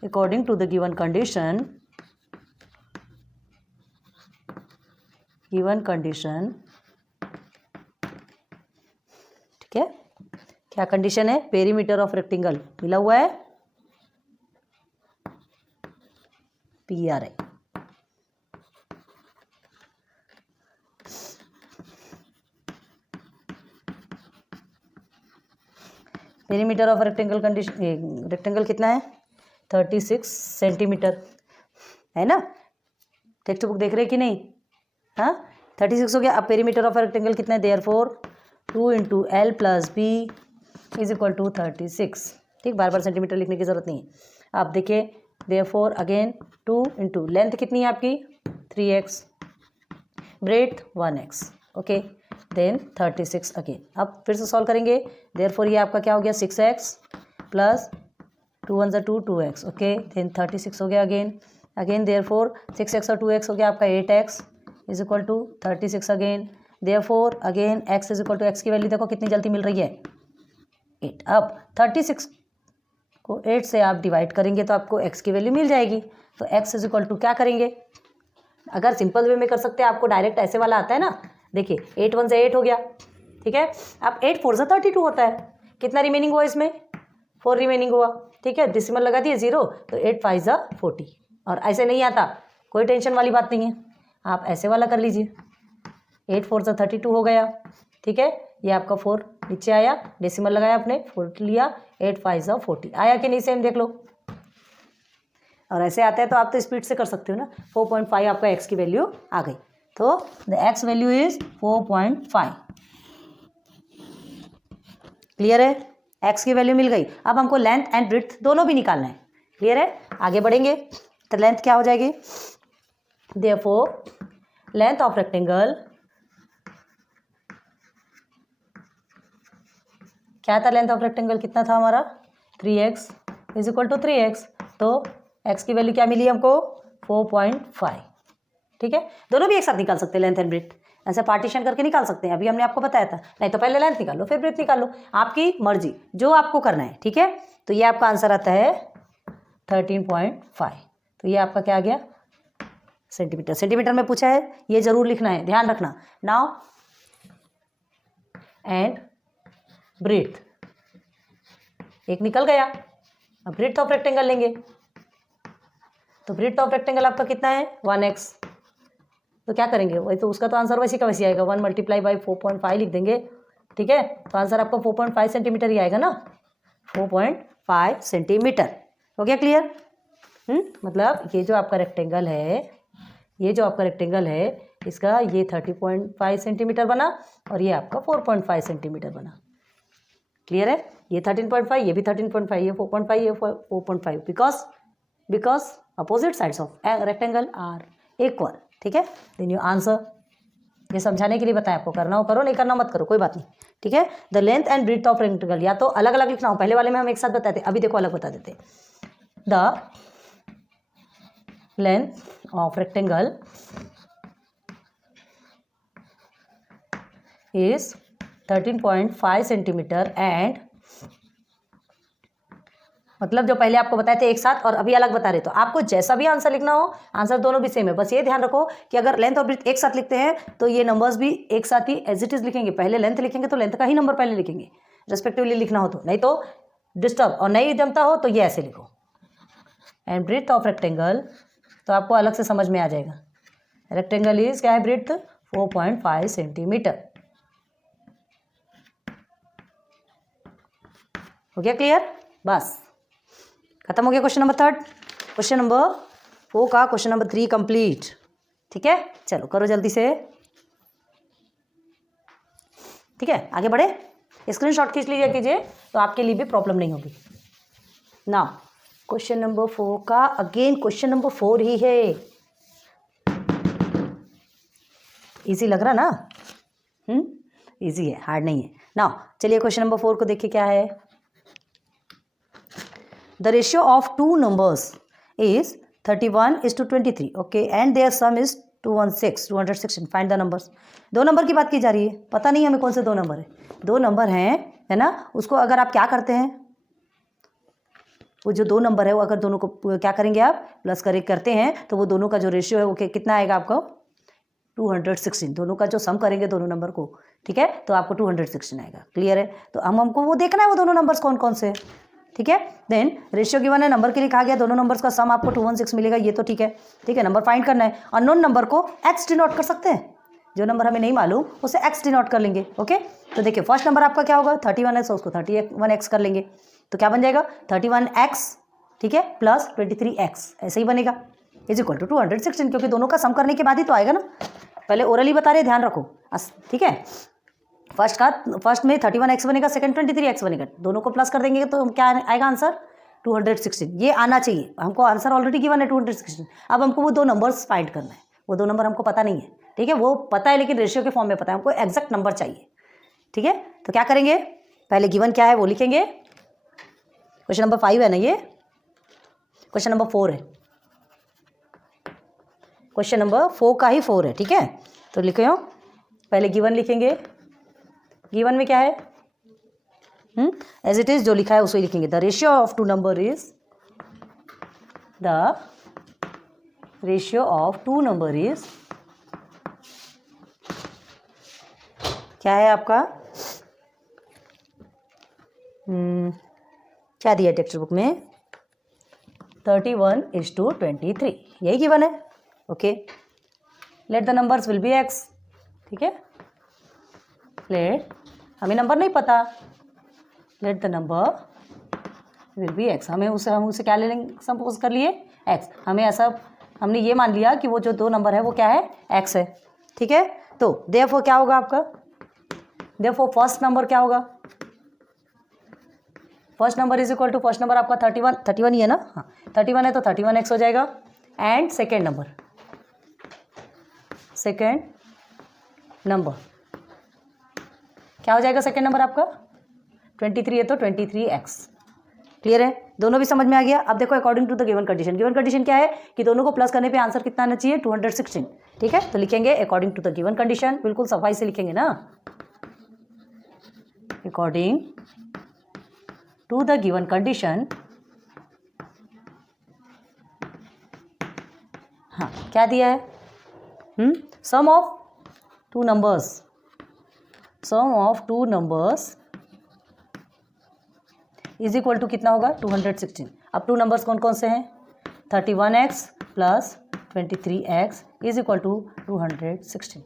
according to the given condition, ठीक है, क्या कंडीशन है, पेरीमीटर ऑफ रेक्टेंगल मिला हुआ है, PRI, perimeter of rectangle condition, rectangle कितना है, 36 सेंटीमीटर है ना, टेक्स्ट बुक देख रहे कि नहीं, हाँ 36 हो गया। अब पेरीमीटर ऑफ रेक्टेंगल कितना है, therefore 2 × L + B is equal to 36, ठीक, बार बार सेंटीमीटर लिखने की जरूरत नहीं है। अब देखिए, देयरफॉर अगेन 2 × लेंथ कितनी है आपकी, 3x, breath 1x, okay, then 36 again. अब फिर से सॉल्व करेंगे, देयरफॉर ये आपका क्या हो गया, 6x + 2 × 1 = 2, 2x, ओके, देन 36 हो गया अगेन देयरफॉर 6x और 2x हो गया आपका 8x is equal to 36 again, therefore again x is equal to, x की वैल्यू देखो कितनी जल्दी मिल रही है, 8। अब 36 को 8 से आप डिवाइड करेंगे तो आपको x की वैल्यू मिल जाएगी, तो x इज इक्वल टू क्या करेंगे, अगर सिंपल वे में कर सकते हैं, आपको डायरेक्ट ऐसे वाला आता है ना, देखिए 8 × 1 = 8 हो गया, ठीक है। अब 8 × 4 = 32 होता है, कितना रिमेनिंग हुआ इसमें, 4 रिमेनिंग हुआ, ठीक है, डेसिमल लगा दिए 0, तो 8 × 5 = 40, और ऐसे नहीं आता, कोई टेंशन वाली बात नहीं है, आप ऐसे वाला कर लीजिए, 8 × 4 = 32 हो गया, ठीक है, ये आपका 4 नीचे आया, डेसिमल लगाया आपने, 4 लिया, 8 × 5 = 40, आया कि नहीं, सेम देख लो। और ऐसे आता है तो आप तो स्पीड से कर सकते हो ना। 4.5 आपका एक्स की वैल्यू आ गई, तो the x value is 4.5। Clear है, एक्स की वैल्यू मिल गई। अब हमको लेंथ एंड ब्रेड्थ दोनों भी निकालना है। क्लियर है, आगे बढ़ेंगे तो लेंथ क्या हो जाएगी, देयरफॉर लेंथ ऑफ रेक्टेंगल, क्या था लेंथ ऑफ रेक्टेंगल, कितना था हमारा 3x is equal to 3x, तो x की वैल्यू क्या मिली हमको 4.5। ठीक है, दोनों भी एक साथ निकाल सकते हैं लेंथ एंड ब्रेड्थ, ऐसे पार्टीशन करके निकाल सकते हैं, अभी हमने आपको बताया था। नहीं तो पहले लेंथ निकाल लो फिर ब्रेड्थ निकाल लो, आपकी मर्जी, जो आपको करना है। ठीक है, तो ये आपका आंसर आता है 13.5। तो ये आपका क्या आ गया, सेंटीमीटर। सेंटीमीटर में पूछा है, ये जरूर लिखना है, ध्यान रखना। नाउ एंड ब्रेड्थ, एक निकल गया, अब ब्रेड्थ ऑफ रेक्टेंगल लेंगे, तो ब्रेड्थ ऑफ रेक्टेंगल आपका कितना है 1x, तो क्या करेंगे, वही तो उसका तो आंसर वैसे का वैसे आएगा, 1 मल्टीप्लाई बाई 4.5 लिख देंगे। ठीक है, तो आंसर आपका 4.5 सेंटीमीटर ही आएगा ना, 4.5 सेंटीमीटर। हो गया क्लियर? मतलब ये जो आपका रेक्टेंगल है, ये जो आपका रेक्टेंगल है, इसका ये 30.5 सेंटीमीटर बना और ये आपका 4.5 सेंटीमीटर बना। क्लियर है, ये 13.5, ये भी 13.5, ये 4.5, ये 4.5, because opposite sides of rectangle are equal. ठीक है, देन योर आंसर, ये समझाने के लिए बताया आपको, करना हो करो, नहीं करना मत करो, कोई बात नहीं। ठीक है, the length and breadth of rectangle, या तो अलग अलग लिखना हो, पहले वाले में हम एक साथ बताते, अभी देखो अलग बता देते। The length of rectangle is 13.5 centimetre and, मतलब जो पहले आपको बताए थे एक साथ और अभी अलग बता रहे, तो आपको जैसा भी आंसर लिखना हो, आंसर दोनों भी सेम है। बस ये ध्यान रखो कि अगर लेंथ और ब्रेड्थ एक साथ लिखते हैं तो ये नंबर्स भी एक साथ ही एज इट इज लिखेंगे, पहले लेंथ लिखेंगे तो लेंथ का ही नंबर पहले लिखेंगे रेस्पेक्टिवली लिखना हो तो, नहीं तो डिस्टर्ब, और नहीं जमता हो तो ये ऐसे लिखो। एंड ब्रेड्थ ऑफ रेक्टेंगल, तो आपको अलग से समझ में आ जाएगा, रेक्टेंगल इज क्या है, ब्रेड्थ 4.5 सेंटीमीटर। हो गया क्लियर? बस खत्म हो गया क्वेश्चन नंबर 3। क्वेश्चन नंबर 4 का क्वेश्चन नंबर 3 कंप्लीट। ठीक है, चलो करो जल्दी से। ठीक है, आगे बढ़े, स्क्रीनशॉट खींच लीजिए कीजिए, तो आपके लिए भी प्रॉब्लम नहीं होगी ना। क्वेश्चन नंबर 4 का अगेन क्वेश्चन नंबर 4 ही है, इजी लग रहा ना? इजी है, हार्ड नहीं है ना। चलिए क्वेश्चन नंबर 4 को देखिए क्या है। The ratio of two numbers is 31:23, okay, and their sum is 216. Find the numbers. दो नंबर की बात की जा रही है, पता नहीं हमें कौन से दो नंबर है, दो नंबर हैं, है ना। उसको अगर आप क्या करते हैं, वो जो दो नंबर है वो अगर दोनों को क्या करेंगे आप, प्लस करते हैं, तो वो दोनों का जो रेशियो है वो कितना आएगा आपको 216। दोनों का जो सम करेंगे दोनों नंबर को, ठीक है, तो आपको 216 आएगा। क्लियर है, तो हमको वो देखना है वो दोनों नंबर्स कौन कौन से। ठीक है, देन रेशियो गिवन है, नंबर के लिए कहा गया दोनों नंबर्स का सम आपको 216 मिलेगा, ये तो ठीक है। ठीक है, नंबर फाइंड करना है, अननोन नंबर को एक्स डिनोट कर सकते हैं, जो नंबर हमें नहीं मालूम उसे एक्स डिनोट कर लेंगे। ओके, तो देखिए फर्स्ट नंबर आपका क्या होगा 31x, उसको 31x कर लेंगे, तो क्या बन जाएगा 31x, ठीक है, प्लस 23x, ऐसे ही बनेगा, इज इक्वल टू 216, क्योंकि दोनों का सम करने के बाद ही तो आएगा ना। पहले ओरली बता रहे, ध्यान रखो। ठीक है, फर्स्ट में 31x बनेगा, सेकंड 23x बनेगा, दोनों को प्लस कर देंगे तो क्या आएगा आंसर 216। ये आना चाहिए हमको, आंसर ऑलरेडी गिवन है 216। अब हमको वो दो नंबर्स फाइंड करना है, वो दो नंबर हमको पता नहीं है। ठीक है, वो पता है लेकिन रेशियो के फॉर्म में पता है, हमको एग्जैक्ट नंबर चाहिए। ठीक है, तो क्या करेंगे, पहले गिवन क्या है वो लिखेंगे। क्वेश्चन नंबर 5 है ना, ये क्वेश्चन नंबर 4 है, क्वेश्चन नंबर 4 का ही 4 है। ठीक है, तो लिखे हो, पहले गिवन लिखेंगे। गिवन में क्या है, एज इट इज जो लिखा है उसको ही लिखेंगे। The ratio of two number is, the ratio of two number is, क्या है आपका, क्या दिया टेक्स्ट बुक में 31:23, यही गिवन है। Okay, let the numbers will be x. ठीक है, लेट, हमें नंबर नहीं पता, let the number will be x, हम उसे क्या ले लेंगे, सपोज कर लिए एक्स, हमें ऐसा हमने ये मान लिया कि वो जो दो नंबर है वो क्या है, एक्स है, ठीक है। तो देयरफॉर क्या होगा आपका, देयरफॉर फर्स्ट नंबर क्या होगा, first number is equal to first number आपका 31 ही है ना, हाँ 31 है तो 31x हो जाएगा। एंड सेकेंड नंबर क्या हो जाएगा, सेकेंड नंबर आपका 23 है तो 23x। क्लियर है, दोनों भी समझ में आ गया। अब देखो according to the given condition क्या है कि दोनों को प्लस करने पे आंसर कितना आना चाहिए, 216, ठीक है। तो लिखेंगे according to the given condition, बिल्कुल सफाई से लिखेंगे ना, according to the given condition. हाँ क्या दिया है, sum of two numbers is equal to कितना होगा, 216। अब टू नंबर्स कौन कौन से हैं, 31x plus 23x is equal to 216,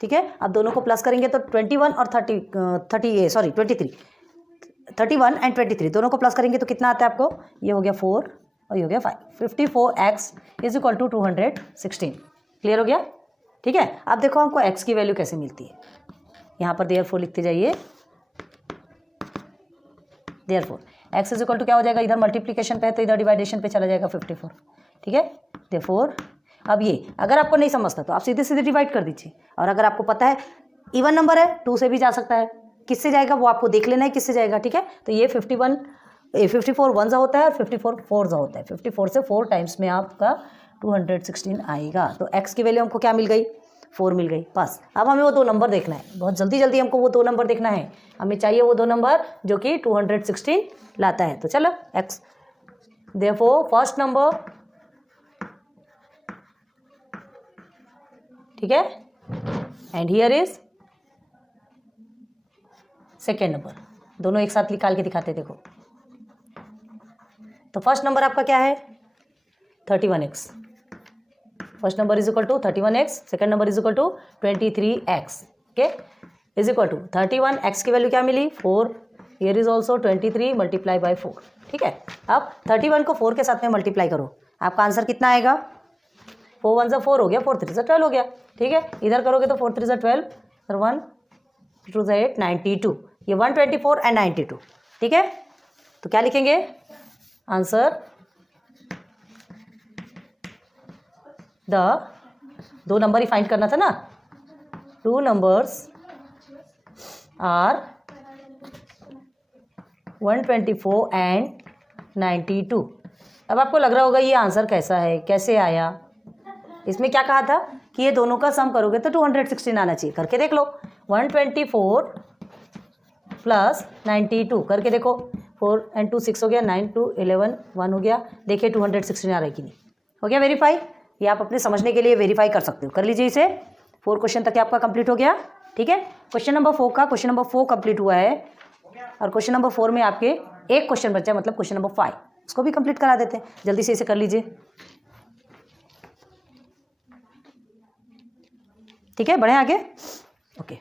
ठीक है। अब दोनों को प्लस करेंगे तो 21 और 31 एंड 23 दोनों को प्लस करेंगे तो कितना आता है आपको, ये हो गया 4 और ये हो गया 5, 54x is equal to 216। Clear हो गया, ठीक है। अब देखो हमको x की वैल्यू कैसे मिलती है, यहाँ पर देयरफॉर लिखते जाइए, therefore x is equal to क्या हो जाएगा, इधर मल्टीप्लिकेशन पे है तो इधर डिवाइडेशन पे चला जाएगा 54, ठीक है। देयरफॉर अब ये अगर आपको नहीं समझता तो आप सीधे सीधे डिवाइड कर दीजिए, और अगर आपको पता है इवन नंबर है 2 से भी जा सकता है, किससे जाएगा वो आपको देख लेना है किससे जाएगा, ठीक है। तो ये 54 1 होता है और 54 4 होता है, 54 से 4 टाइम्स में आपका 216 आएगा। तो x की वैल्यू हमको क्या मिल गई, 4 मिल गई, बस। अब हमें वो दो नंबर देखना है, बहुत जल्दी जल्दी हमको वो दो नंबर देखना है, हमें चाहिए वो दो नंबर जो कि 216 लाता है। तो चलो x, देयरफॉर फर्स्ट नंबर, ठीक है, and here is second number, दोनों एक साथ निकाल के दिखाते देखो। तो फर्स्ट नंबर आपका क्या है, 31x, first number is equal to 31x, second number is equal to 23x, okay, is equal to 31x की वैल्यू क्या मिली, 4, here is also 23 multiply by 4, ठीक है। अब 31 को 4 के साथ में मल्टीप्लाई करो, आपका आंसर कितना आएगा, 4 1 ज़ा 4 हो गया, 4 3 ज़ा 12 हो गया, ठीक है। इधर करोगे तो 4 3 ज़ा 12 और 1 2 ज़ा 8 92, ये 124 एंड 92, ठीक है। तो क्या लिखेंगे आंसर, दो नंबर ही फाइंड करना था ना, 2 नंबर्स आर 124 एंड 92। अब आपको लग रहा होगा ये आंसर कैसा है, कैसे आया, इसमें क्या कहा था कि ये दोनों का सम करोगे तो 216 आना चाहिए, करके देख लो। 124 प्लस 92 करके देखो, 4 and 2 6 हो गया, 9 2 11 1 हो गया, देखिए 216 आ रहा है कि नहीं, हो गया वेरीफाई। ये आप अपने समझने के लिए वेरीफाई कर सकते हो, कर लीजिए इसे। 4 क्वेश्चन तक आपका कंप्लीट हो गया, ठीक है। क्वेश्चन नंबर 4 कंप्लीट हुआ है, और क्वेश्चन नंबर 4 में आपके एक क्वेश्चन बचा है, मतलब क्वेश्चन नंबर 5, उसको भी कंप्लीट करा देते हैं, जल्दी से इसे कर लीजिए, ठीक है। बढ़े आगे, ओके।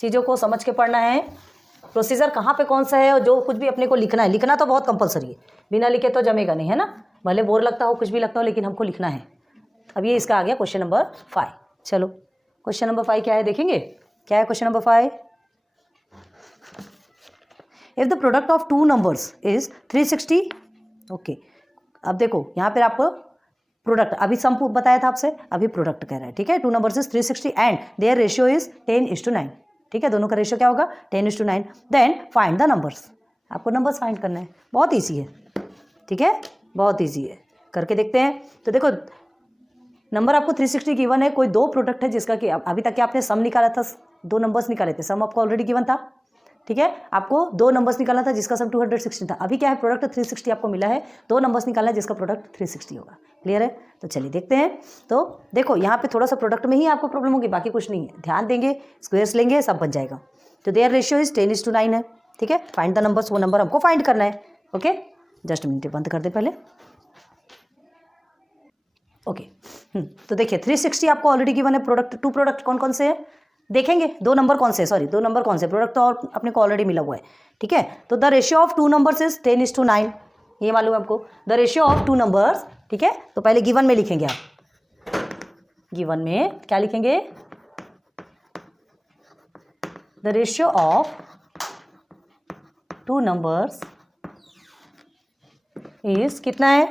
चीज़ों को समझ के पढ़ना है, प्रोसीजर कहाँ पे कौन सा है, और जो कुछ भी अपने को लिखना है, लिखना तो बहुत कंपलसरी है, बिना लिखे तो जमेगा नहीं, है ना, भले बोर लगता हो कुछ भी लगता हो, लेकिन हमको लिखना है। अब ये इसका आ गया क्वेश्चन नंबर 5। चलो क्वेश्चन नंबर 5 क्या है देखेंगे, क्या है question number 5, if the product of two numbers is 360, okay. अब देखो यहाँ पर आपको प्रोडक्ट, अभी सम बताया था आपसे, अभी प्रोडक्ट कह रहा है, ठीक है। 2 numbers is 360 and their ratio is 10:9, ठीक है। दोनों का रेशियो क्या होगा, 10:9, देन फाइंड द नंबर्स, आपको नंबर्स फाइंड करना है, बहुत ईजी है, ठीक है, बहुत ईजी है, करके देखते हैं। तो देखो नंबर आपको 360 गिवन है, कोई दो प्रोडक्ट है जिसका कि अभी तक के आपने सम निकाला था, 2 नंबर्स निकाले थे, सम आपको ऑलरेडी गिवन था, ठीक है। आपको 2 नंबर्स निकालना था जिसका सम 216 था, अभी क्या है प्रोडक्ट 360 आपको मिला है, 2 नंबर्स निकालना है जिसका प्रोडक्ट 360 होगा। क्लियर है, तो चलिए देखते हैं। तो देखो यहाँ पे थोड़ा सा प्रोडक्ट में ही आपको प्रॉब्लम होगी, बाकी कुछ नहीं है, ध्यान देंगे, स्क्वेयर्स लेंगे, सब बन जाएगा। तो देयर रेशियो इज 10:9 है, ठीक है। फाइंड द नंबर्स, वो नंबर हमको फाइंड करना है, ओके। जस्ट मिनट बंद कर दे पहले, ओके। तो देखिए 360 आपको ऑलरेडी गिवन है, प्रोडक्ट, 2 प्रोडक्ट कौन कौन से हैं, देखेंगे दो नंबर कौन से, सॉरी दो नंबर कौन से, प्रोडक्ट तो और अपने को ऑलरेडी मिला हुआ है, ठीक है। तो the ratio of two numbers is 10:9, ये मालूम है आपको, the ratio of two numbers, ठीक है। तो पहले गिवन में लिखेंगे आप, गिवन में क्या लिखेंगे, the ratio of two numbers is कितना है,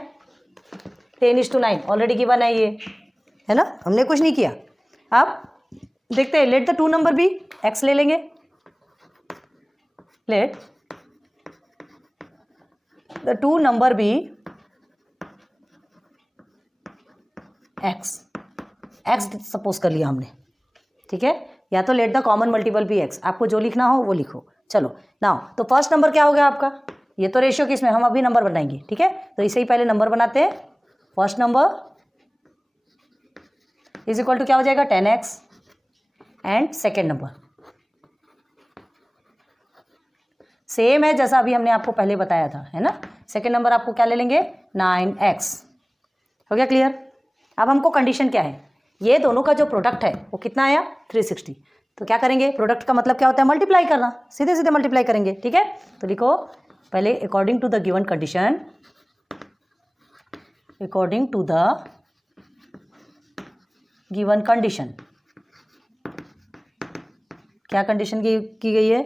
10:9, ऑलरेडी गिवन है ये, है ना, हमने कुछ नहीं किया। अब देखते हैं, let the two number be, x ले लेंगे, let the two number be x, x suppose कर लिया हमने, ठीक है, या तो let the common multiple be x, आपको जो लिखना हो वो लिखो। चलो नाउ, तो फर्स्ट नंबर क्या हो गया आपका, ये तो रेशियो किस में, हम अभी नंबर बनाएंगे, ठीक है। तो इसे ही पहले नंबर बनाते हैं, first number is equal to क्या हो जाएगा 10x, and second number same है जैसा अभी हमने आपको पहले बताया था, है ना। सेकेंड नंबर आपको क्या ले लेंगे 9x, हो गया क्लियर। अब हमको कंडीशन क्या है, ये दोनों का जो प्रोडक्ट है वो कितना आया 360, तो क्या करेंगे, प्रोडक्ट का मतलब क्या होता है, मल्टीप्लाई करना, सीधे सीधे मल्टीप्लाई करेंगे, ठीक है। तो लिखो पहले according to the given condition, according to the given condition, क्या कंडीशन की गई है,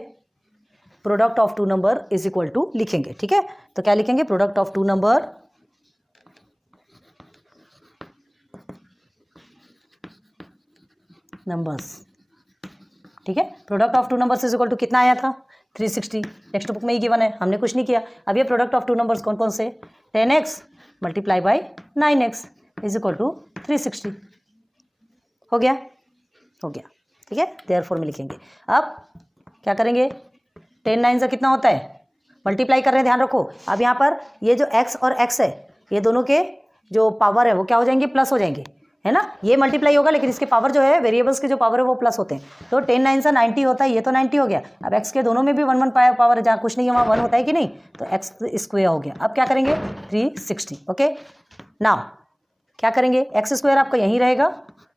product of two number is equal to लिखेंगे, ठीक है। तो क्या लिखेंगे, product of two number numbers, ठीक है। Product of two numbers is equal to कितना आया था 360, टेक्स्ट बुक में ही गिवन है, हमने कुछ नहीं किया। अब ये प्रोडक्ट ऑफ टू नंबर्स कौन कौन से, 10x multiply by 9x is equal to 360, हो गया, हो गया, ठीक है। देयरफॉर में लिखेंगे। अब क्या करेंगे, 10 9 से कितना होता है, मल्टीप्लाई कर रहे हैं, ध्यान रखो। अब यहाँ पर ये जो x और x है, ये दोनों के जो पावर है वो क्या हो जाएंगे, प्लस हो जाएंगे, है ना। ये मल्टीप्लाई होगा लेकिन इसके पावर जो है, वेरिएबल्स के जो पावर है वो प्लस होते हैं। तो 10 9 से 90 होता है, ये तो 90 हो गया। अब x के दोनों में भी 1 1 पावर है, जहाँ कुछ नहीं है वहाँ 1 होता है कि नहीं, तो x स्क्वायर हो गया। अब क्या करेंगे 360, ओके। नाउ क्या करेंगे, एक्स स्क्वायर आपका यहीं रहेगा,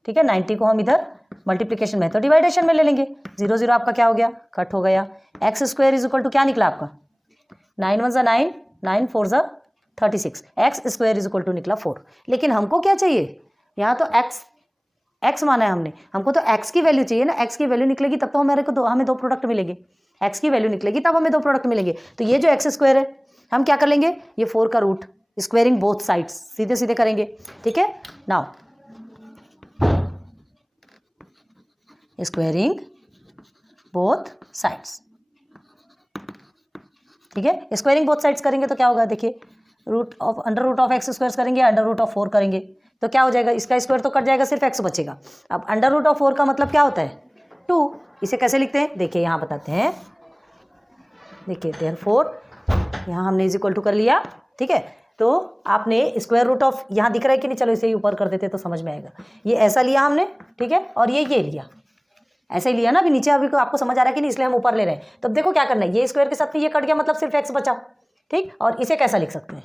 ठीक है। 90 को हम इधर मल्टीप्लिकेशन में तो डिवाइडेशन में ले लेंगे, 0 0 आपका क्या हो गया, कट हो गया। X square is equal to क्या निकला आपका 9 1 9, 9 4 36, x square is equal to निकला 4। लेकिन हमको क्या चाहिए, यहाँ तो एक्स माना है हमने, हमको तो एक्स की वैल्यू चाहिए ना। एक्स की वैल्यू निकलेगी तब तो हमें दो प्रोडक्ट मिलेंगे, एक्स की वैल्यू निकलेगी तब हमें दो प्रोडक्ट मिलेंगे। तो ये जो एक्स स्क्वायर है हम क्या कर लेंगे, ये 4 का रूट, स्क्वायरिंग बोथ साइड्स, सीधे सीधे करेंगे, ठीक है। नाउ स्क्वायरिंग बोथ साइड्स, ठीक है। स्क्वायरिंग बोथ साइड्स करेंगे तो क्या होगा, देखिए under root of x square करेंगे, अंडर रूट ऑफ 4 करेंगे तो क्या हो जाएगा, इसका स्क्वायर तो कट जाएगा, सिर्फ एक्स बचेगा। अब अंडर रूट ऑफ 4 का मतलब क्या होता है 2, इसे कैसे लिखते हैं, देखिए यहाँ बताते हैं, देखिए देयरफॉर यहाँ हमने इज इक्वल टू कर लिया, ठीक है। तो आपने स्क्वायर रूट ऑफ, यहाँ दिख रहा है कि नहीं, चलो इसे ही ऊपर कर देते तो समझ में आएगा। ये ऐसा लिया हमने, ठीक है, और ये लिया, ऐसे ही लिया ना, अभी नीचे अभी को आपको समझ आ रहा है कि नहीं, इसलिए हम ऊपर ले रहे हैं। तब देखो क्या करना है, ये स्क्वायर के साथ में ये कट गया, मतलब सिर्फ एक्स बचा, ठीक। और इसे कैसा लिख सकते हैं,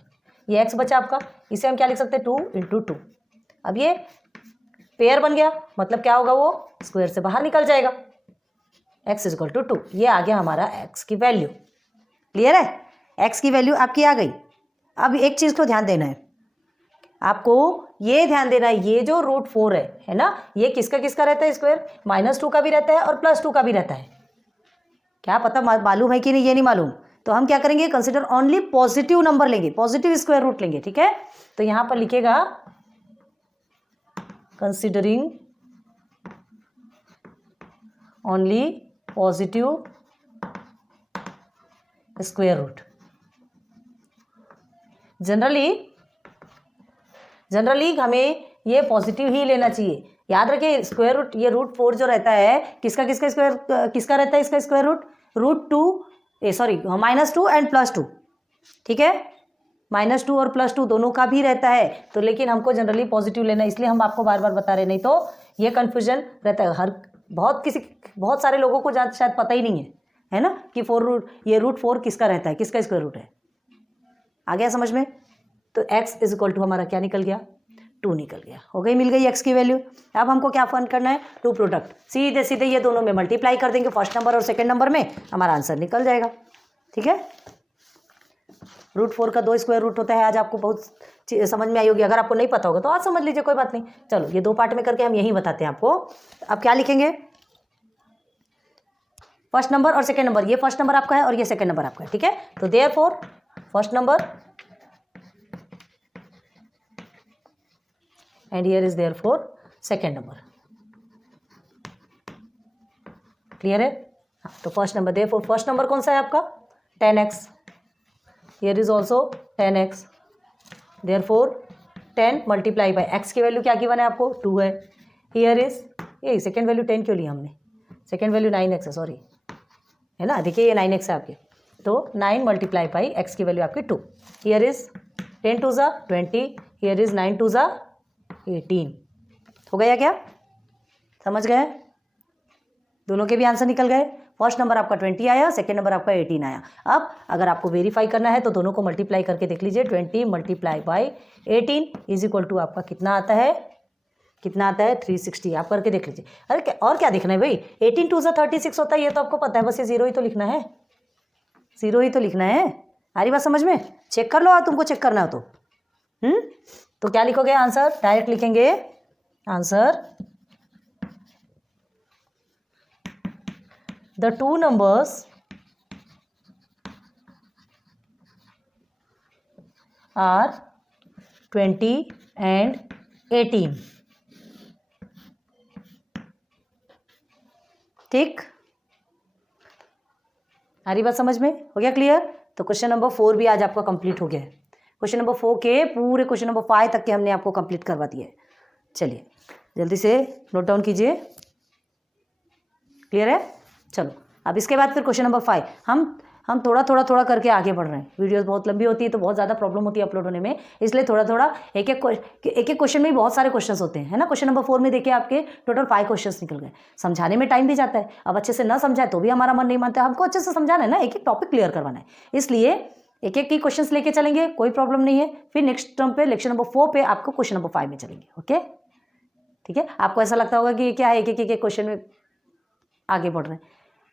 ये एक्स बचा आपका, इसे हम क्या लिख सकते हैं 2 × 2। अब ये पेयर बन गया, मतलब क्या होगा, वो स्क्वायर से बाहर निकल जाएगा, x इज इक्वल टू 2। ये आ गया हमारा x की वैल्यू, क्लियर है, x की वैल्यू आपकी आ गई। अब एक चीज़ को ध्यान देना है आपको, ये ध्यान देना है, ये जो रूट 4 है ना, ये किसका किसका रहता है स्क्वायर, -2 का भी रहता है और +2 का भी रहता है। क्या पता मालूम है कि नहीं, ये नहीं मालूम, तो हम क्या करेंगे, कंसिडर ओनली पॉजिटिव नंबर लेंगे, पॉजिटिव स्क्वायर रूट लेंगे, ठीक है। तो यहाँ पर लिखेगा considering only positive square root. Generally हमें ये पॉजिटिव ही लेना चाहिए। याद रखिए स्क्वायर रूट, ये रूट 4 जो रहता है किसका स्क्वायर, किसका रहता है इसका स्क्वायर रूट, -2 एंड +2, ठीक है। -2 और +2 दोनों का भी रहता है, तो लेकिन हमको जनरली पॉजिटिव लेना है, इसलिए हम आपको बार बार बता रहे, नहीं तो ये कन्फ्यूजन रहता है। बहुत सारे लोगों को शायद पता ही नहीं है ना, कि ये रूट 4 किसका रहता है, किसका स्क्वायर रूट है। आ गया समझ में। तो x इज इक्वल टू हमारा क्या निकल गया 2 निकल गया, हो गई, मिल गई x की वैल्यू। अब हमको क्या फाइंड करना है, 2 प्रोडक्ट, सीधे सीधे ये दोनों में मल्टीप्लाई कर देंगे, फर्स्ट नंबर और सेकंड नंबर में, हमारा आंसर निकल जाएगा। ठीक है, √4 का 2 स्क्वायर रूट होता है। आज आपको बहुत समझ में आई होगी, अगर आपको नहीं पता होगा तो आज समझ लीजिए, कोई बात नहीं। चलो ये 2 पार्ट में करके हम यही बताते हैं आपको। अब क्या लिखेंगे, फर्स्ट नंबर और सेकंड नंबर, ये फर्स्ट नंबर आपका है और ये सेकंड नंबर आपका है। ठीक है, तो therefore first number and here is therefore second number। Clear है, तो first number, therefore first number कौन सा है आपका, 10x, here is also 10x, therefore 10 multiply by x की वैल्यू क्या गिवन है आपको, 2 है। here is, ये सेकेंड वैल्यू 10 क्यों लिया हमने, सेकेंड वैल्यू 9x है, सॉरी, है ना, देखिए ये 9x है आपके, तो 9 मल्टीप्लाई बाई x की वैल्यू आपकी 2। here is 10 2 ज़ा 20, here is 9 2 ज़ा 18। हो गया क्या, समझ गए, दोनों के भी आंसर निकल गए। फर्स्ट नंबर आपका 20 आया, सेकंड नंबर आपका 18 आया। अब अगर आपको वेरीफाई करना है तो दोनों को मल्टीप्लाई करके देख लीजिए, 20 multiply by 18 is equal to आपका कितना आता है, कितना आता है, 360। आप करके देख लीजिए। अरे और क्या देखना है भाई, 18 2 ज़ा 36 होता है, ये तो आपको पता है, बस ये 0 ही तो लिखना है, 0 ही तो लिखना है। आ रही बात समझ में, चेक कर लो, तुमको चेक करना हो तो। तो क्या लिखोगे आंसर, डायरेक्ट लिखेंगे answer, the 2 numbers are 20 and 18। ठीक, आ रही बात समझ में, हो गया क्लियर। तो क्वेश्चन नंबर 4 भी आज आपका कंप्लीट हो गया है। क्वेश्चन नंबर 4 के पूरे क्वेश्चन नंबर 5 तक के हमने आपको कंप्लीट करवा दिए। चलिए जल्दी से नोट डाउन कीजिए, क्लियर है। चलो अब इसके बाद फिर क्वेश्चन नंबर 5 हम थोड़ा करके आगे बढ़ रहे हैं। वीडियोस बहुत लंबी होती है तो बहुत ज़्यादा प्रॉब्लम होती है अपलोड होने में, इसलिए थोड़ा एक एक क्वेश्चन में ही बहुत सारे क्वेश्चंस होते हैं, है ना। क्वेश्चन नंबर 4 में देखिए आपके टोटल 5 क्वेश्चंस निकल गए। समझाने में टाइम भी जाता है, अब अच्छे से ना समझाए तो भी हमारा मन नहीं मानता, हमको अच्छे से समझाना है ना, एक एक टॉपिक क्लियर करवाना है, इसलिए एक एक की क्वेश्चंस लेके चलेंगे, कोई प्रॉब्लम नहीं है। फिर नेक्स्ट टर्म पे लेक्चर नंबर 4 पे आपको क्वेश्चन नंबर 5 में चलेंगे। ओके ठीक है, आपको ऐसा लगता होगा कि क्या है एक एक क्वेश्चन में आगे बढ़ रहे हैं,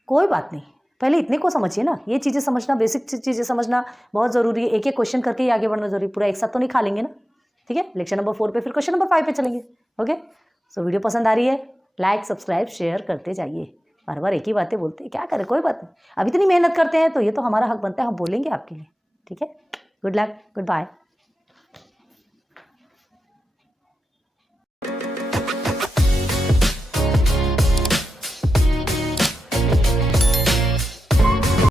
कोई बात नहीं, पहले इतने को समझिए ना, ये चीज़ें समझना, बेसिक चीज़ें समझना बहुत ज़रूरी है। एक एक क्वेश्चन करके ही आगे बढ़ना जरूरी, पूरा एक साथ तो नहीं खा लेंगे ना। ठीक है, लेक्चर नंबर 4 पे फिर क्वेश्चन नंबर 5 पे चलेंगे। ओके, सो वीडियो पसंद आ रही है, लाइक सब्सक्राइब शेयर करते जाइए। बार बार एक ही बातें बोलते हैं, क्या करें, कोई बात नहीं, अब इतनी मेहनत करते हैं तो ये तो हमारा हक बनता है, हम बोलेंगे आपके लिए। ठीक है, गुड लक, गुड बाय।